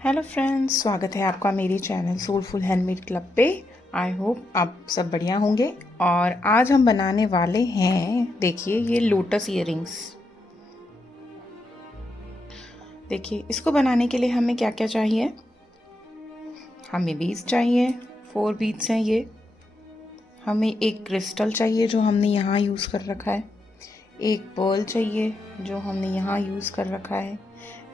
Hello friends, स्वागत है आपका मेरे चैनल सोलफुल हैंडमेड क्लब पे। आई होप आप सब बढ़िया होंगे। और आज हम बनाने वाले हैं, देखिए, ये लोटस इयररिंग्स। देखिए, इसको बनाने के लिए हमें क्या क्या चाहिए। हमें बीड्स चाहिए, 4 बीड्स हैं ये। हमें एक क्रिस्टल चाहिए जो हमने यहाँ यूज़ कर रखा है। एक पर्ल चाहिए जो हमने यहाँ यूज़ कर रखा है।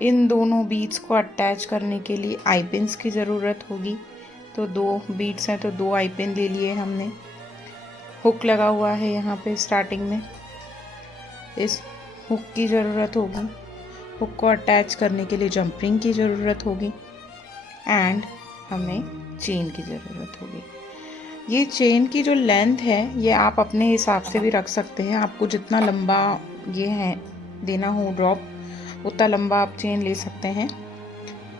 इन दोनों बीड्स को अटैच करने के लिए आई पिन्स की ज़रूरत होगी। तो 2 बीड्स हैं तो 2 आई पिन ले लिए हमने। हुक लगा हुआ है यहाँ पे स्टार्टिंग में, इस हुक की ज़रूरत होगी। हुक को अटैच करने के लिए जंप रिंग की ज़रूरत होगी एंड हमें चेन की ज़रूरत होगी। ये चेन की जो लेंथ है ये आप अपने हिसाब से भी रख सकते हैं। आपको जितना लंबा ये है देना हो ड्रॉप, उतना लंबा आप चेन ले सकते हैं।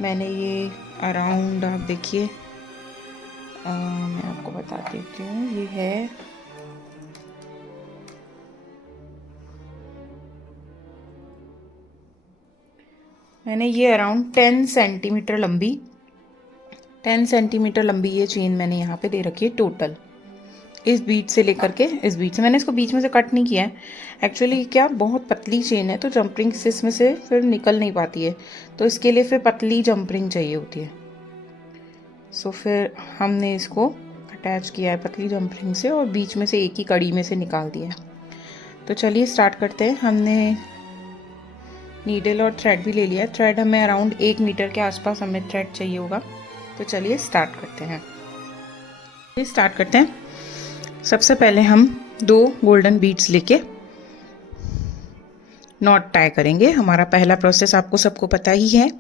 मैंने ये अराउंड, आप देखिए, मैं आपको बता देती हूँ, ये है मैंने ये अराउंड 10 सेंटीमीटर लंबी 10 सेंटीमीटर लंबी ये चेन मैंने यहाँ पे दे रखी है टोटल। इस बीच से लेकर के इस बीच से, मैंने इसको बीच में से कट नहीं किया है। एक्चुअली क्या, बहुत पतली चेन है तो जंपरिंग इसमें से फिर निकल नहीं पाती है, तो इसके लिए फिर पतली जंपरिंग चाहिए होती है। सो फिर हमने इसको अटैच किया है पतली जंपरिंग से और बीच में से एक ही कड़ी में से निकाल दिया है। तो चलिए स्टार्ट करते हैं। हमने नीडल और थ्रेड भी ले लिया है। थ्रेड हमें अराउंड 1 मीटर के आसपास हमें थ्रेड चाहिए होगा। तो चलिए स्टार्ट करते हैं। सबसे पहले हम 2 गोल्डन बीड्स लेके नॉट टाई करेंगे। हमारा पहला प्रोसेस आपको सबको पता ही है,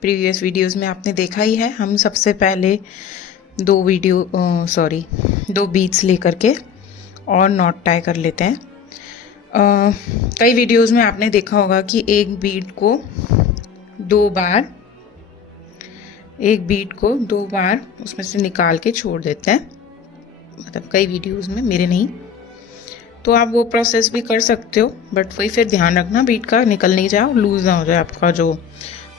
प्रीवियस वीडियोस में आपने देखा ही है। हम सबसे पहले 2 बीड्स लेकर के और नॉट टाई कर लेते हैं। कई वीडियोस में आपने देखा होगा कि एक बीड को 2 बार उसमें से निकाल के छोड़ देते हैं, मतलब कई वीडियोस में, मेरे नहीं। तो आप वो प्रोसेस भी कर सकते हो, बट वही फिर ध्यान रखना बीट का निकल नहीं जाए और लूज़ ना हो जाए आपका जो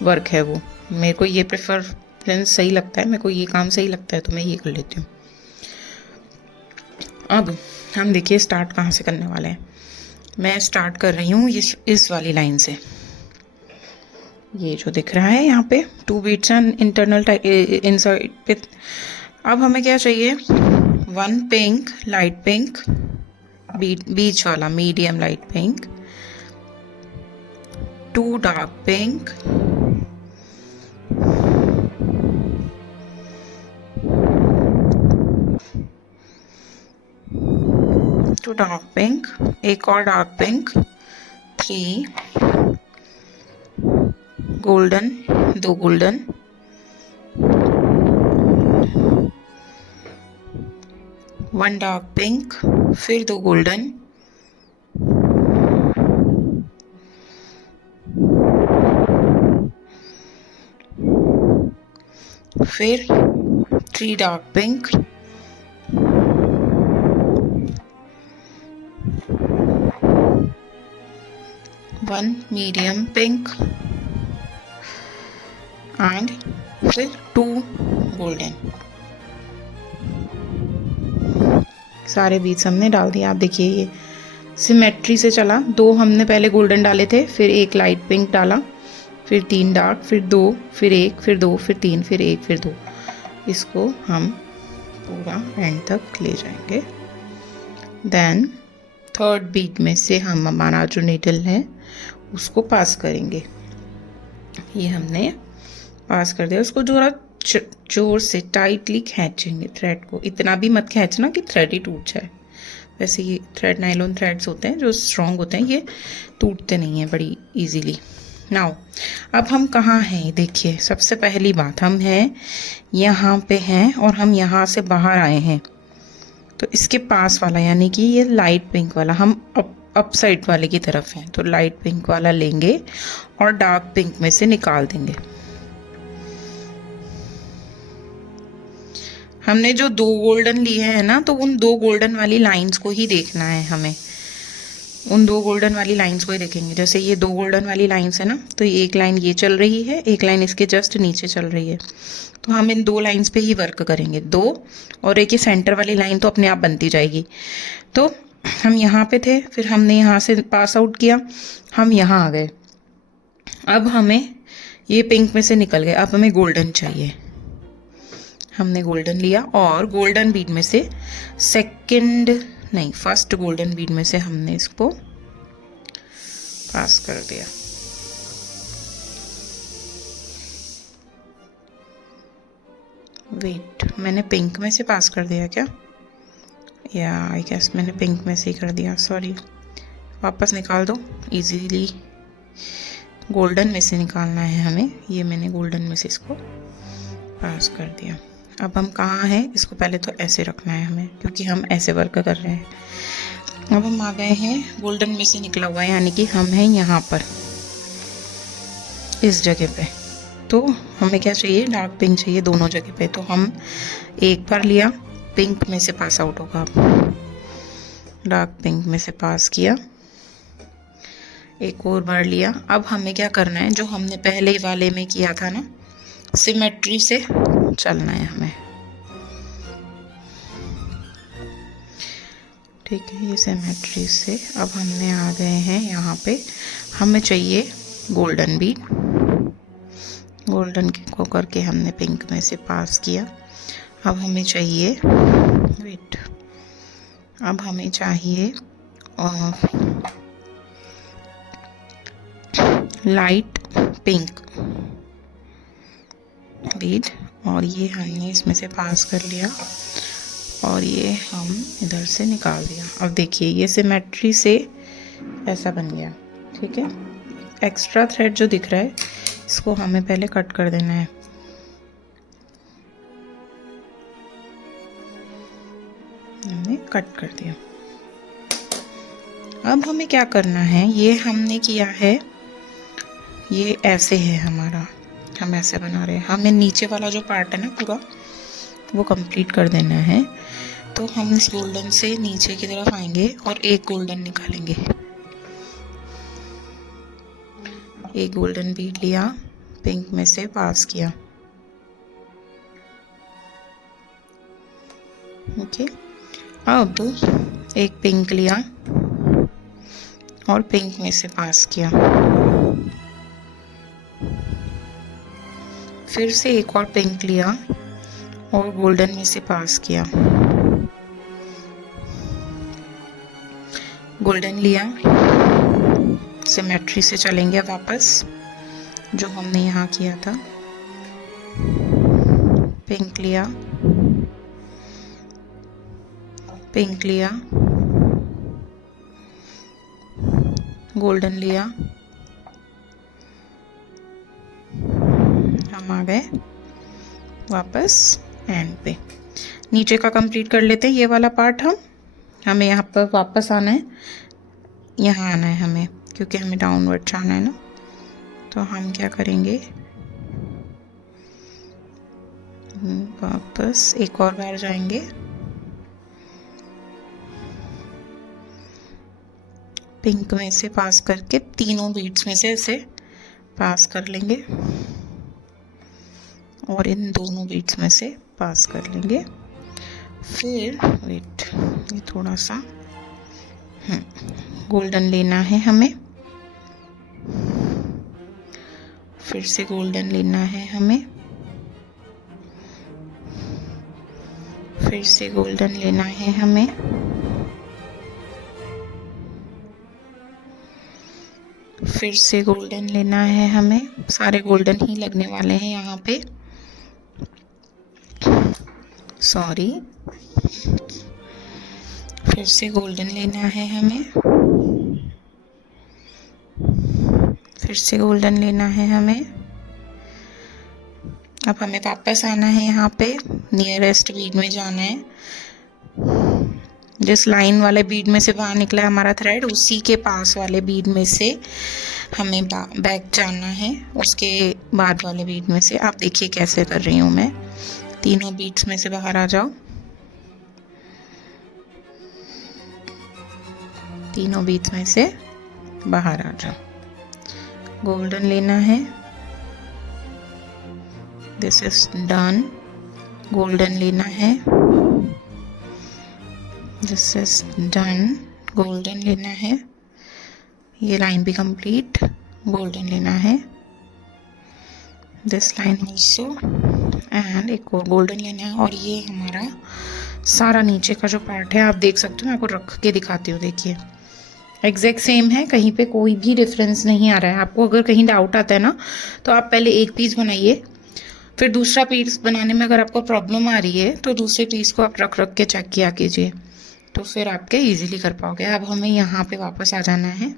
वर्क है वो। मेरे को ये प्रेफरेंस सही लगता है, मेरे को ये काम सही लगता है तो मैं ये कर लेती हूँ। अब हम देखिए स्टार्ट कहाँ से करने वाले हैं। मैं स्टार्ट कर रही हूँ इस वाली लाइन से। ये जो दिख रहा है यहाँ पे 2 बीट्स हैं इंटरनल इनसाइड पे। अब हमें क्या चाहिए, 1 पिंक, लाइट पिंक, बीच वाला medium light pink, 2 dark pink, 2 dark pink, एक और dark pink, 3 golden, 2 golden, 1 dark pink, फिर 2 गोल्डन, फिर 3 dark pink, 1 medium pink and फिर 2 गोल्डन। सारे बीच हमने डाल दिए। आप देखिए ये सिमेट्री से चला। 2 हमने पहले गोल्डन डाले थे, फिर एक लाइट पिंक डाला, फिर 3 डार्क, फिर 2, फिर 1, फिर 2, फिर 3, फिर 1, फिर 2। इसको हम पूरा एंड तक ले जाएंगे। देन 3rd बीट में से हम हमारा जो नीडल है उसको पास करेंगे। ये हमने पास कर दिया। उसको जोर से टाइटली खींचेंगे थ्रेड को। इतना भी मत खींचना कि थ्रेड ही टूट जाए। वैसे ये थ्रेड नायलॉन थ्रेड्स होते हैं जो स्ट्रॉन्ग होते हैं, ये टूटते नहीं हैं बड़ी इजीली। नाउ अब हम कहाँ हैं, देखिए सबसे पहली बात, हम हैं यहाँ पे हैं और हम यहाँ से बाहर आए हैं। तो इसके पास वाला यानी कि ये लाइट पिंक वाला, हम अप साइड वाले की तरफ हैं, तो लाइट पिंक वाला लेंगे और डार्क पिंक में से निकाल देंगे। हमने जो 2 गोल्डन लिए हैं ना, तो उन 2 गोल्डन वाली लाइंस को ही देखना है हमें। उन दो गोल्डन वाली लाइंस को ही देखेंगे। जैसे ये दो गोल्डन वाली लाइंस है ना, तो ये एक लाइन ये चल रही है, एक लाइन इसके जस्ट नीचे चल रही है, तो हम इन दो लाइंस पे ही वर्क करेंगे। दो और एक ये सेंटर वाली लाइन तो अपने आप बनती जाएगी। तो हम यहाँ पे थे, फिर हमने यहाँ से पास आउट किया, हम यहाँ आ गए। अब हमें ये पिंक में से निकल गए, अब हमें गोल्डन चाहिए। हमने गोल्डन लिया और गोल्डन बीड में से फर्स्ट गोल्डन बीड में से हमने इसको पास कर दिया। वेट, मैंने पिंक में से पास कर दिया क्या? या आई गेस मैंने पिंक में से ही कर दिया, सॉरी। वापस निकाल दो इजीली। गोल्डन में से निकालना है हमें, ये मैंने गोल्डन में से इसको पास कर दिया। अब हम कहाँ हैं, इसको पहले तो ऐसे रखना है हमें, क्योंकि हम ऐसे वर्क कर रहे हैं। अब हम आ गए हैं गोल्डन में से निकला हुआ है, यानी कि हम हैं यहाँ पर इस जगह पे। तो हमें क्या चाहिए, डार्क पिंक चाहिए दोनों जगह पे। तो हम एक बार लिया, पिंक में से पास आउट होगा, डार्क पिंक में से पास किया, एक और बार लिया। अब हमें क्या करना है, जो हमने पहले वाले में किया था ना, सिमेट्री से चलना है हमें। ठीक है, ये सिमेट्री से अब हमने आ गए हैं यहाँ पे। हमें चाहिए गोल्डन बीड, गोल्डन को करके हमने पिंक में से पास किया। अब हमें चाहिए वेट, अब हमें चाहिए लाइट पिंक बीड, और ये हमने इसमें से पास कर लिया और ये हम इधर से निकाल दिया। अब देखिए ये सिमेट्री से ऐसा बन गया। ठीक है, एक्स्ट्रा थ्रेड जो दिख रहा है इसको हमें पहले कट कर देना है। हमने कट कर दिया। अब हमें क्या करना है, ये हमने किया है, ये ऐसे है हमारा, हम ऐसे बना रहे हैं। हमें नीचे वाला जो पार्ट है ना पूरा, वो कंप्लीट कर देना है। तो हम इस गोल्डन से नीचे की तरफ आएंगे और एक गोल्डन निकालेंगे। एक गोल्डन बीड लिया, पिंक में से पास किया। ओके, अब एक पिंक लिया और पिंक में से पास किया। फिर से एक और पिंक लिया और गोल्डन में से पास किया। गोल्डन लिया, सिमेट्री से चलेंगे वापस जो हमने यहाँ किया था। पिंक लिया, पिंक लिया, गोल्डन लिया, हम आ गए वापस एंड पे। नीचे का कंप्लीट कर लेते हैं ये वाला पार्ट। हमें यहाँ पर वापस आना है, यहाँ आना है हमें, क्योंकि हमें डाउनवर्ड जाना है ना। तो हम क्या करेंगे, वापस एक और बार जाएंगे, पिंक में से पास करके तीनों बीड्स में से ऐसे पास कर लेंगे और इन दोनों बीड्स में से पास कर लेंगे। फिर वेट, ये थोड़ा सा गोल्डन लेना है हमें, फिर से गोल्डन लेना है हमें, फिर से गोल्डन लेना है हमें, फिर से गोल्डन लेना है हमें। सारे गोल्डन ही लगने वाले हैं यहाँ पे, सॉरी। फिर से गोल्डन लेना है हमें, फिर से गोल्डन लेना है हमें। अब हमें वापस आना है, यहाँ पे नियरेस्ट बीड में जाना है। जिस लाइन वाले बीड में से बाहर निकला है हमारा थ्रेड, उसी के पास वाले बीड में से हमें बैक जाना है, उसके बाद वाले बीड में से। आप देखिए कैसे कर रही हूँ मैं। तीनों बीड्स में से बाहर आ जाओ, तीनों बीच में से बाहर आ जाओ। गोल्डन लेना है, दिस इज डन। गोल्डन लेना है, दिस इज डन। गोल्डन लेना है, ये लाइन भी कंप्लीट। गोल्डन लेना है, दिस लाइन ऑल्सो, एंड एक और गोल्डन लेना है। और ये हमारा सारा नीचे का जो पार्ट है आप देख सकते हो, मैं आपको रख के दिखाती हूँ। देखिए एग्जैक्ट सेम है, कहीं पे कोई भी डिफरेंस नहीं आ रहा है। आपको अगर कहीं डाउट आता है ना, तो आप पहले एक पीस बनाइए, फिर दूसरा पीस बनाने में अगर आपको प्रॉब्लम आ रही है तो दूसरे पीस को आप रख रख के चेक किया कीजिए, तो फिर आपके इजीली कर पाओगे। अब हमें यहाँ पे वापस आ जाना है।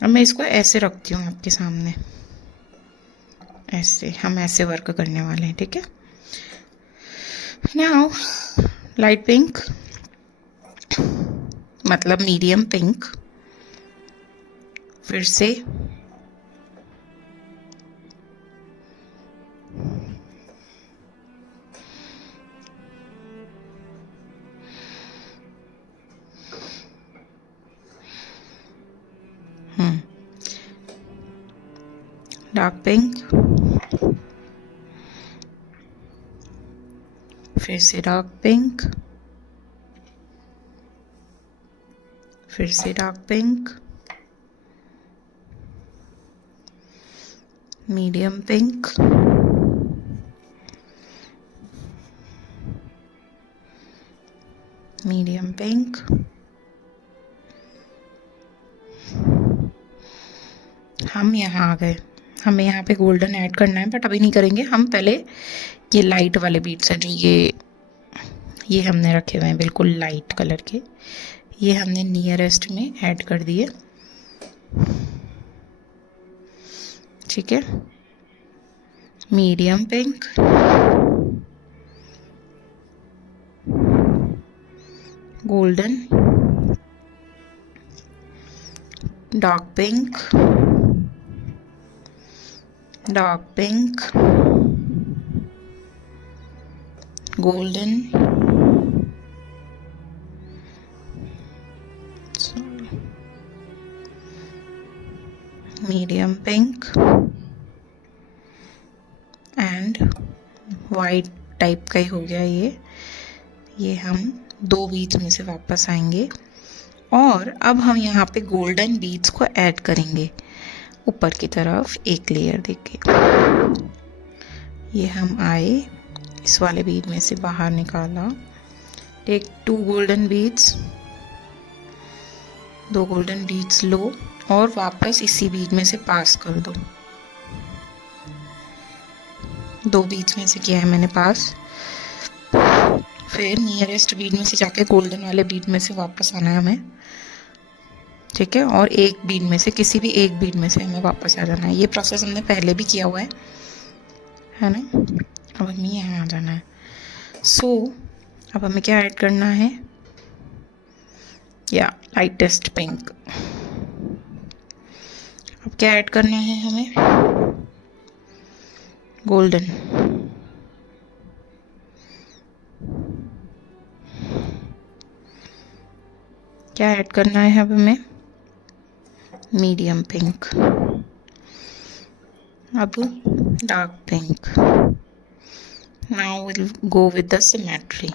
अब मैं इसको ऐसे रखती हूँ आपके सामने, ऐसे हम ऐसे वर्क करने वाले हैं, ठीक है। नाउ लाइट पिंक, मतलब मीडियम पिंक, फिर से डार्क पिंक, फिर से डार्क पिंक, फिर से dark pink, medium pink, medium pink, हम यहाँ आ गए। हमें यहाँ पे गोल्डन ऐड करना है, बट अभी नहीं करेंगे। हम पहले ये लाइट वाले बीट्स हैं जो ये हमने रखे हुए हैं बिल्कुल लाइट कलर के, ये हमने नियरेस्ट में ऐड कर दिए, ठीक है। Medium pink, golden, dark pink, dark pink, golden, medium pink and white type का ही हो गया ये हम दो बीच में से वापस आएंगे। और अब हम यहाँ पे गोल्डन बीड्स को ऐड करेंगे ऊपर की तरफ एक लेयर देके। ये हम आए, इस वाले बीड में से बाहर निकाला, take 2 golden beads, 2 golden beads लो और वापस इसी बीड में से पास कर दो। 2 बीड्स में से किया है मैंने पास। फिर नियरेस्ट बीड में से जाके गोल्डन वाले बीड में से वापस आना है हमें, ठीक है। और एक बीड में से, किसी भी एक बीड में से हमें वापस आ जाना है। ये प्रोसेस हमने पहले भी किया हुआ है ना। अब हमें यहाँ आ जाना है। अब हमें क्या ऐड करना है, या लाइटेस्ट पिंक। अब क्या ऐड करना है हमें, गोल्डन, क्या ऐड करना है अब हमें, मीडियम पिंक, अब dark pink. Now will go with the symmetry,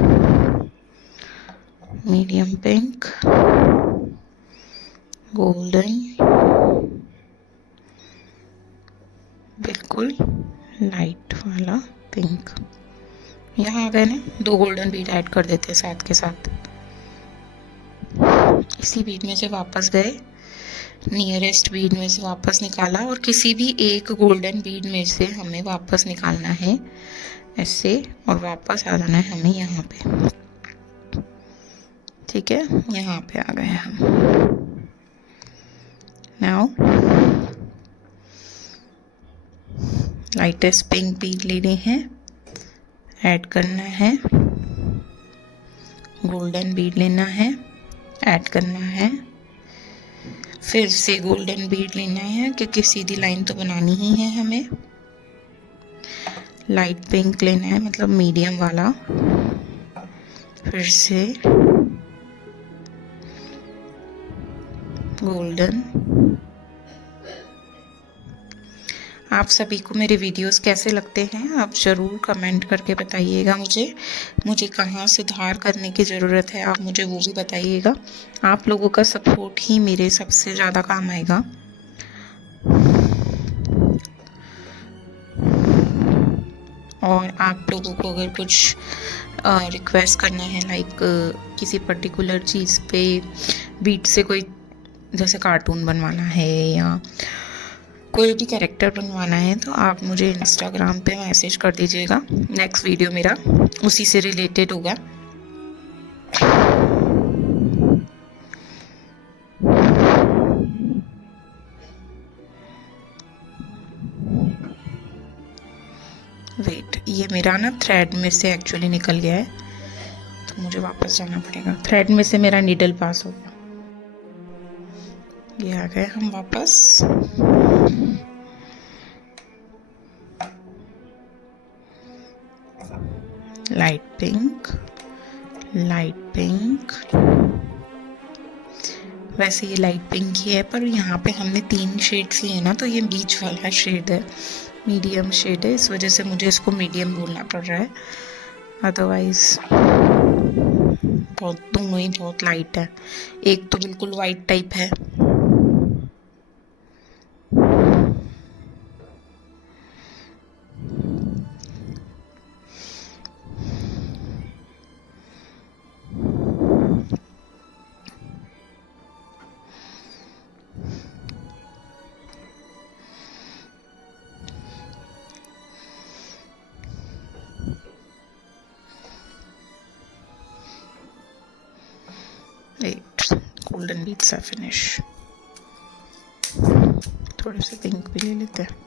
medium pink, golden, बिल्कुल लाइट वाला पिंक। यहाँ आ गए ना, 2 गोल्डन बीड ऐड कर देते हैं साथ के साथ। इसी बीड में से वापस गए, नियरेस्ट बीड में से वापस निकाला और किसी भी एक गोल्डन बीड में से हमें वापस निकालना है ऐसे, और वापस आ जाना है हमें यहाँ पे, ठीक है। यहाँ पे आ गए हम। नाउ लाइटेस्ट पिंक बीड लेने हैं, ऐड करना है, गोल्डन बीड लेना है, ऐड करना है, फिर से गोल्डन बीड लेना है क्योंकि सीधी लाइन तो बनानी ही है हमें। लाइट पिंक लेना है, मतलब मीडियम वाला, फिर से गोल्डन। आप सभी को मेरे वीडियोस कैसे लगते हैं आप ज़रूर कमेंट करके बताइएगा। मुझे कहाँ सुधार करने की ज़रूरत है आप मुझे वो भी बताइएगा। आप लोगों का सपोर्ट ही मेरे सबसे ज़्यादा काम आएगा। और आप लोगों को अगर कुछ रिक्वेस्ट करना है लाइक किसी पर्टिकुलर चीज़ पे बीट से कोई जैसे कार्टून बनवाना है या कोई भी कैरेक्टर बनवाना है तो आप मुझे इंस्टाग्राम पे मैसेज कर दीजिएगा। नेक्स्ट वीडियो मेरा उसी से रिलेटेड होगा। वेट, ये मेरा ना थ्रेड में से एक्चुअली निकल गया है तो मुझे वापस जाना पड़ेगा। थ्रेड में से मेरा नीडल पास हो गया। ये आ गए हम वापस। Light pink, light pink. वैसे ये लाइट पिंक ही है पर यहाँ पे हमने 3 शेड्स लिए ना तो ये बीच वाला शेड है, मीडियम शेड है, इस वजह से मुझे इसको मीडियम बोलना पड़ रहा है। अदरवाइज दोनों ही बहुत लाइट है। एक तो बिल्कुल वाइट टाइप है। गोल्डन बीट्स है फिनिश। थोड़े से पिंक भी ले लेते हैं।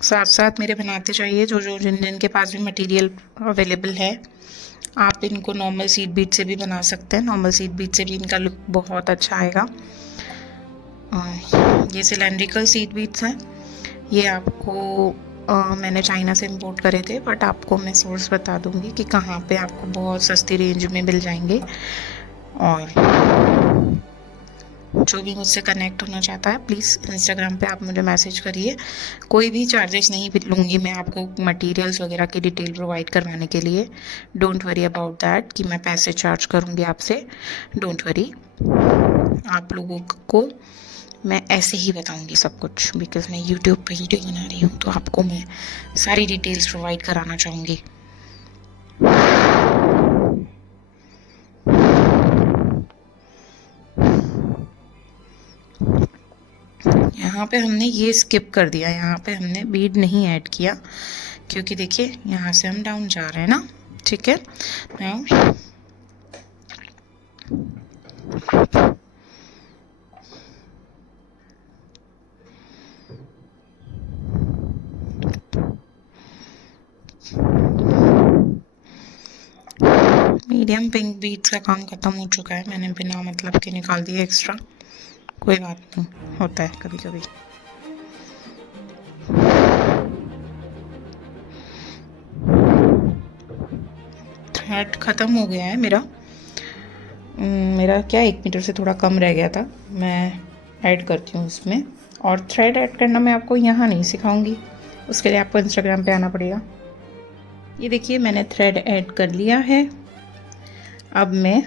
साथ साथ मेरे बनाते जाइए जो जिन जिनके पास भी मटेरियल अवेलेबल है। आप इनको नॉर्मल सीड बीट से भी बना सकते हैं। नॉर्मल सीड बीट से भी इनका लुक बहुत अच्छा आएगा। ये सिलेंड्रिकल सीड बीट्स हैं। ये आपको मैंने चाइना से इंपोर्ट करे थे बट आपको मैं सोर्स बता दूंगी कि कहाँ पे आपको बहुत सस्ती रेंज में मिल जाएंगे। और जो भी मुझसे कनेक्ट होना चाहता है प्लीज़ इंस्टाग्राम पे आप मुझे मैसेज करिए। कोई भी चार्जेस नहीं लूँगी मैं आपको मटेरियल्स वगैरह की डिटेल प्रोवाइड करवाने के लिए। डोंट वरी अबाउट दैट कि मैं पैसे चार्ज करूँगी आपसे। डोंट वरी, आप लोगों को मैं ऐसे ही बताऊँगी सब कुछ बिकॉज़ मैं यूट्यूब पे वीडियो बना रही हूँ तो आपको मैं सारी डिटेल्स प्रोवाइड कराना चाहूँगी। यहाँ पे हमने ये स्किप कर दिया, यहाँ पे हमने बीड नहीं ऐड किया क्योंकि देखिए यहाँ से हम डाउन जा रहे हैं ना। ठीक है, मीडियम पिंक बीड्स का काम ख़त्म हो चुका है। मैंने बिना मतलब के निकाल दिया एक्स्ट्रा। कोई बात नहीं, होता है कभी कभी। थ्रेड ख़त्म हो गया है मेरा। मेरा क्या 1 मीटर से थोड़ा कम रह गया था, मैं ऐड करती हूँ उसमें। और थ्रेड ऐड करना मैं आपको यहाँ नहीं सिखाऊंगी, उसके लिए आपको इंस्टाग्राम पे आना पड़ेगा। ये देखिए मैंने थ्रेड ऐड कर लिया है। अब मैं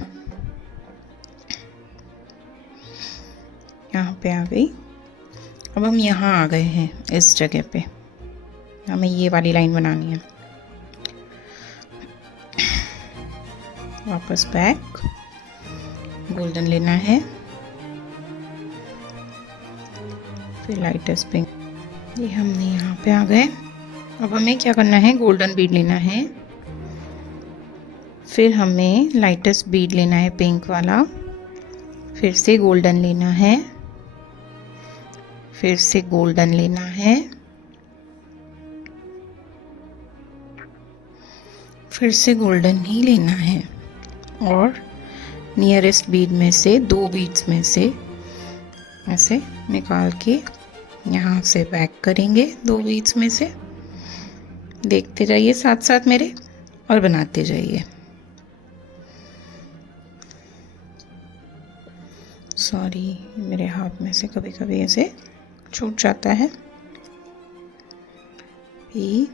यहाँ पे आ गई। अब हम यहाँ आ गए हैं इस जगह पे। हमें ये वाली लाइन बनानी है। वापस बैक, गोल्डन लेना है, फिर लाइटेस्ट पिंक। ये हमने यहाँ पे आ गए। अब हमें क्या करना है, गोल्डन बीड लेना है, फिर हमें लाइटेस्ट बीड लेना है पिंक वाला, फिर से गोल्डन लेना है, फिर से गोल्डन लेना है, फिर से गोल्डन ही लेना है, और नियरेस्ट बीड में से 2 बीड्स में से ऐसे निकाल के यहाँ से बैक करेंगे 2 बीड्स में से। देखते जाइए साथ साथ मेरे और बनाते जाइए। सॉरी, मेरे हाथ में से कभी कभी ऐसे छूट जाता है। भी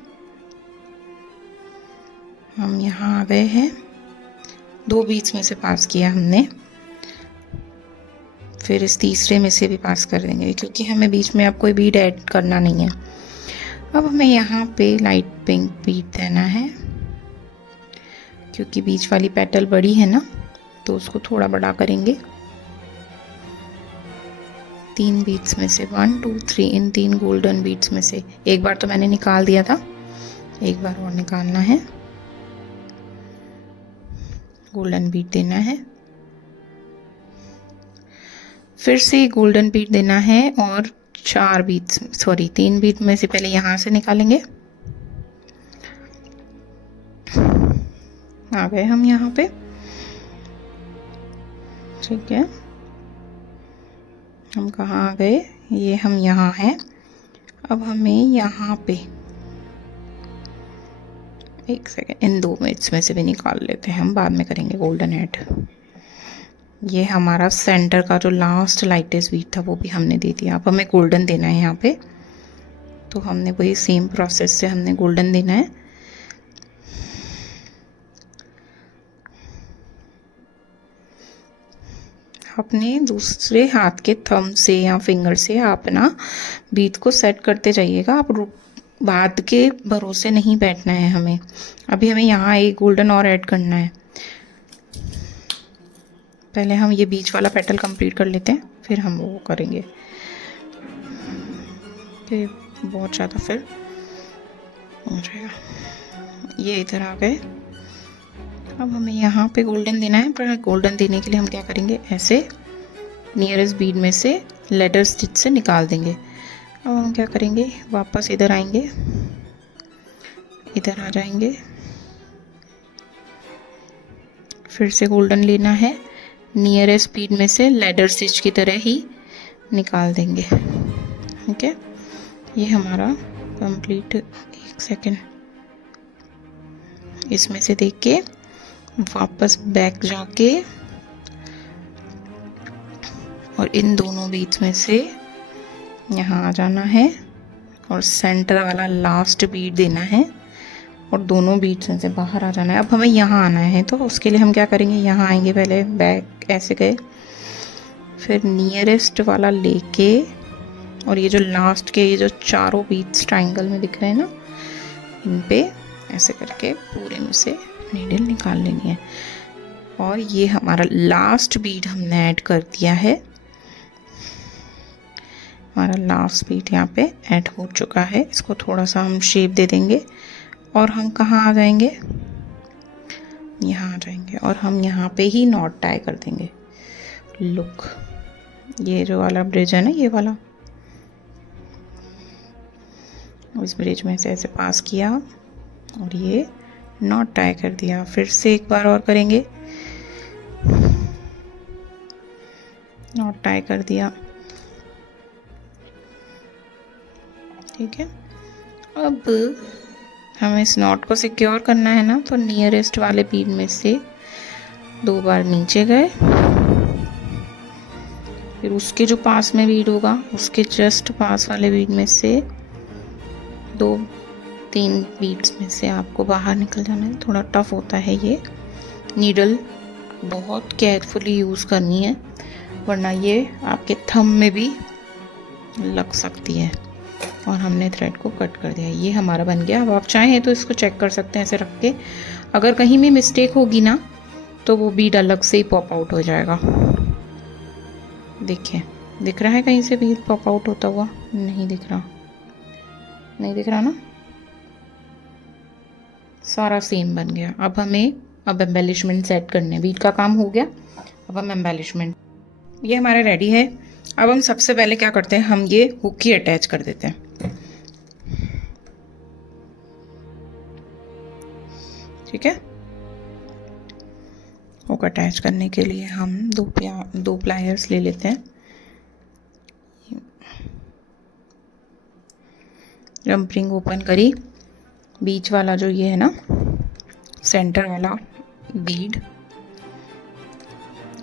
हम यहाँ आ गए हैं, 2 बीच में से पास किया हमने, फिर इस तीसरे में से भी पास कर देंगे क्योंकि हमें बीच में अब कोई बीड ऐड करना नहीं है। अब हमें यहाँ पे लाइट पिंक बीड देना है क्योंकि बीच वाली पेटल बड़ी है ना, तो उसको थोड़ा बड़ा करेंगे। 3 बीड्स में से 1 2 3, इन 3 गोल्डन बीड्स में से एक बार तो मैंने निकाल दिया था, एक बार और निकालना है। गोल्डन बीड देना है, फिर से गोल्डन बीड देना है, और 3 बीड में से पहले यहाँ से निकालेंगे। आ गए हम यहाँ पे, ठीक है। हम कहाँ आ गए, ये हम यहाँ हैं। अब हमें यहाँ पे एक सेकेंड, इन 2 मिनट्स में से भी निकाल लेते हैं, हम बाद में करेंगे गोल्डन ऐड। ये हमारा सेंटर का जो लास्ट लाइटेस्ट बीट था वो भी हमने दे दिया। अब हमें गोल्डन देना है यहाँ पे, तो हमने वही सेम प्रोसेस से हमने गोल्डन देना है। अपने दूसरे हाथ के थंब से या फिंगर से आप ना बीट को सेट करते जाइएगा। आप बाद के भरोसे नहीं बैठना है हमें। अभी हमें यहाँ एक गोल्डन और ऐड करना है। पहले हम ये बीच वाला पेटल कंप्लीट कर लेते हैं, फिर हम वो करेंगे। फिर बहुत ज़्यादा फिर हो जाएगा। ये इधर आ गए। अब हमें यहाँ पे गोल्डन देना है, पर गोल्डन देने के लिए हम क्या करेंगे, ऐसे नियरेस्ट बीड में से लेडर स्टिच से निकाल देंगे। अब हम क्या करेंगे, वापस इधर आएंगे, इधर आ जाएंगे, फिर से गोल्डन लेना है, नियरेस्ट बीड में से लेडर स्टिच की तरह ही निकाल देंगे। ठीक है, ये हमारा कंप्लीट। एक सेकेंड, इसमें से देख के वापस बैक जाके और इन दोनों बीच में से यहाँ आ जाना है और सेंटर वाला लास्ट बीट देना है और दोनों बीट्स में से बाहर आ जाना है। अब हमें यहाँ आना है, तो उसके लिए हम क्या करेंगे, यहाँ आएंगे, पहले बैक ऐसे गए, फिर नियरेस्ट वाला लेके और ये जो लास्ट के ये जो चारों बीट्स ट्रायंगल में दिख रहे हैं ना, इन पे ऐसे करके पूरे में से नीडल निकाल लेनी है। और ये हमारा लास्ट बीट हमने ऐड कर दिया है। हमारा लास्ट बीट यहाँ पे ऐड हो चुका है। इसको थोड़ा सा हम शेप दे देंगे और हम कहाँ आ जाएंगे, यहाँ आ जाएंगे और हम यहाँ पे ही नॉट टाई कर देंगे। लुक, ये जो वाला ब्रिज है ना, ये वाला, इस ब्रिज में से ऐसे पास किया और ये नॉट टाई कर दिया। फिर से एक बार और करेंगे, नॉट टाई कर दिया। ठीक है, अब हमें इस नॉट को सिक्योर करना है ना, तो नियरेस्ट वाले बीड में से 2 बार नीचे गए, फिर उसके जो पास में बीड होगा उसके जस्ट पास वाले बीड में से 2-3 बीड्स में से आपको बाहर निकल जाना है। थोड़ा टफ होता है ये, नीडल बहुत केयरफुली यूज़ करनी है वरना ये आपके थंब में भी लग सकती है। और हमने थ्रेड को कट कर दिया। ये हमारा बन गया। अब आप चाहें तो इसको चेक कर सकते हैं ऐसे रख के। अगर कहीं भी मिस्टेक होगी ना तो वो बीड अलग से ही पॉप आउट हो जाएगा। देखिए, दिख रहा है कहीं से बीड पॉप आउट होता हुआ? नहीं दिख रहा, नहीं दिख रहा ना। सारा सेम बन गया। अब एम्बेलिशमेंट सेट करने, बीड का काम हो गया। अब हम एम्बेलिशमेंट, ये हमारा रेडी है। अब हम सबसे पहले क्या करते हैं, हम ये हुक ही अटैच कर देते हैं। ठीक है, हुक अटैच करने के लिए हम दो प्लायर्स ले लेते हैं। जंप रिंग ओपन करी, बीच वाला जो ये है ना सेंटर वाला बीड,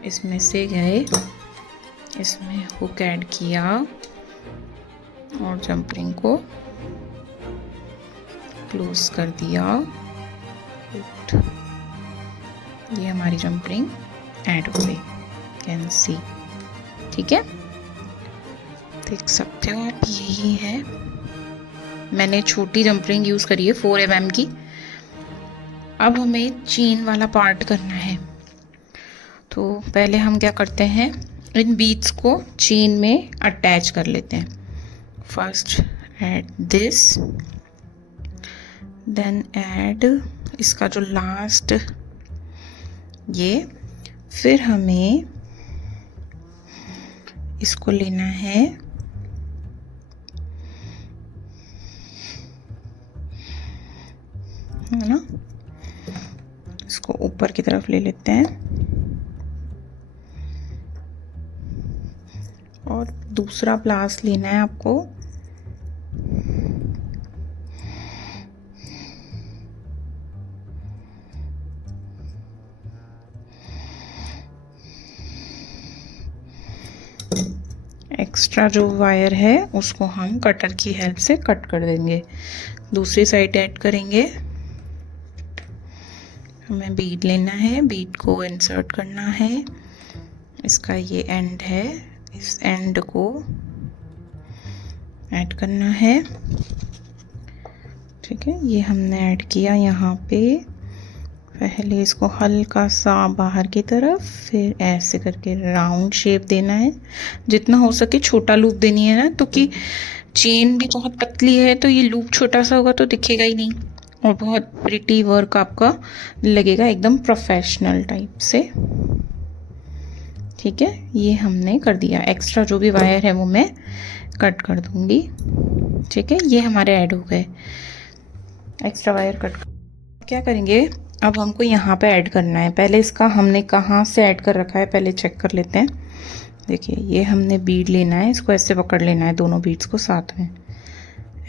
इसमें से गए, इसमें हुक ऐड किया और जंप रिंग को क्लोज कर दिया। ये हमारी जंप रिंग ऐड हो गई, कैन सी। ठीक है, देख सकते हो आप, यही है। मैंने छोटी जंप रिंग यूज़ करी है 4 mm की। अब हमें चेन वाला पार्ट करना है। तो पहले हम क्या करते हैं, इन बीड्स को चेन में अटैच कर लेते हैं। First add this, then add इसका जो लास्ट ये, फिर हमें इसको लेना है ना, इसको ऊपर की तरफ ले लेते हैं और दूसरा प्लास लेना है आपको। एक्स्ट्रा जो वायर है उसको हम कटर की हेल्प से कट कर देंगे। दूसरी साइड ऐड करेंगे। हमें बीड लेना है, बीड को इंसर्ट करना है। इसका ये एंड है, इस एंड को ऐड करना है। ठीक है, ये हमने ऐड किया यहाँ पे। पहले इसको हल्का सा बाहर की तरफ, फिर ऐसे करके राउंड शेप देना है। जितना हो सके छोटा लूप देनी है ना, तो कि चेन भी बहुत पतली है तो ये लूप छोटा सा होगा तो दिखेगा ही नहीं और बहुत प्रिटी वर्क आपका लगेगा, एकदम प्रोफेशनल टाइप से। ठीक है, ये हमने कर दिया। एक्स्ट्रा जो भी वायर है वो मैं कट कर दूंगी। ठीक है, ये हमारे ऐड हो गए एक्स्ट्रा वायर कट। क्या करेंगे, अब हमको यहाँ पे ऐड करना है। पहले इसका हमने कहाँ से ऐड कर रखा है पहले चेक कर लेते हैं। देखिए, ये हमने बीड लेना है, इसको ऐसे पकड़ लेना है, दोनों बीड्स को साथ में,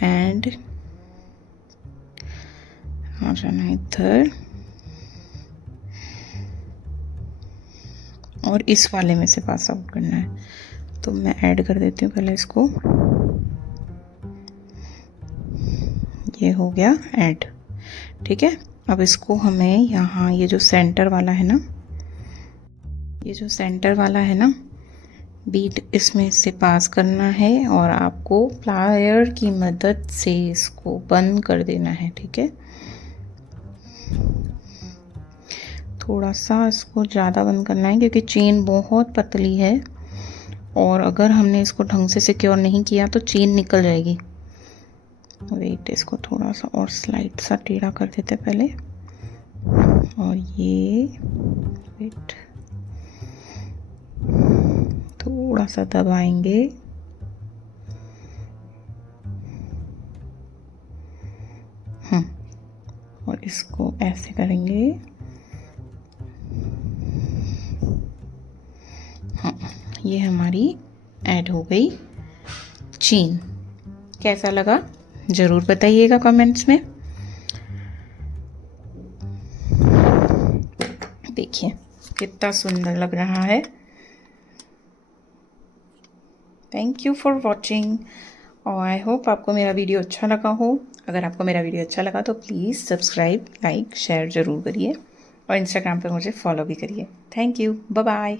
एंड आ जाना इधर और इस वाले में से पास आउट करना है। तो मैं ऐड कर देती हूँ पहले इसको। ये हो गया ऐड। ठीक है, अब इसको हमें यहाँ ये जो सेंटर वाला है ना, ये जो सेंटर वाला है ना बीड, इसमें से पास करना है और आपको प्लायर की मदद से इसको बंद कर देना है। ठीक है, थोड़ा सा इसको ज़्यादा बंद करना है क्योंकि चेन बहुत पतली है और अगर हमने इसको ढंग से सिक्योर नहीं किया तो चेन निकल जाएगी। वेट, इसको थोड़ा सा और स्लाइड सा टेढ़ा कर देते पहले, और ये वेट थोड़ा सा दबाएंगे। और इसको ऐसे करेंगे। हाँ, ये हमारी ऐड हो गई चेन। कैसा लगा ज़रूर बताइएगा कमेंट्स में। देखिए कितना सुंदर लग रहा है। थैंक यू फॉर वॉचिंग और आई होप आपको मेरा वीडियो अच्छा लगा हो। अगर आपको मेरा वीडियो अच्छा लगा तो प्लीज़ सब्सक्राइब, लाइक, शेयर ज़रूर करिए और इंस्टाग्राम पे मुझे फॉलो भी करिए। Thank you, bye bye.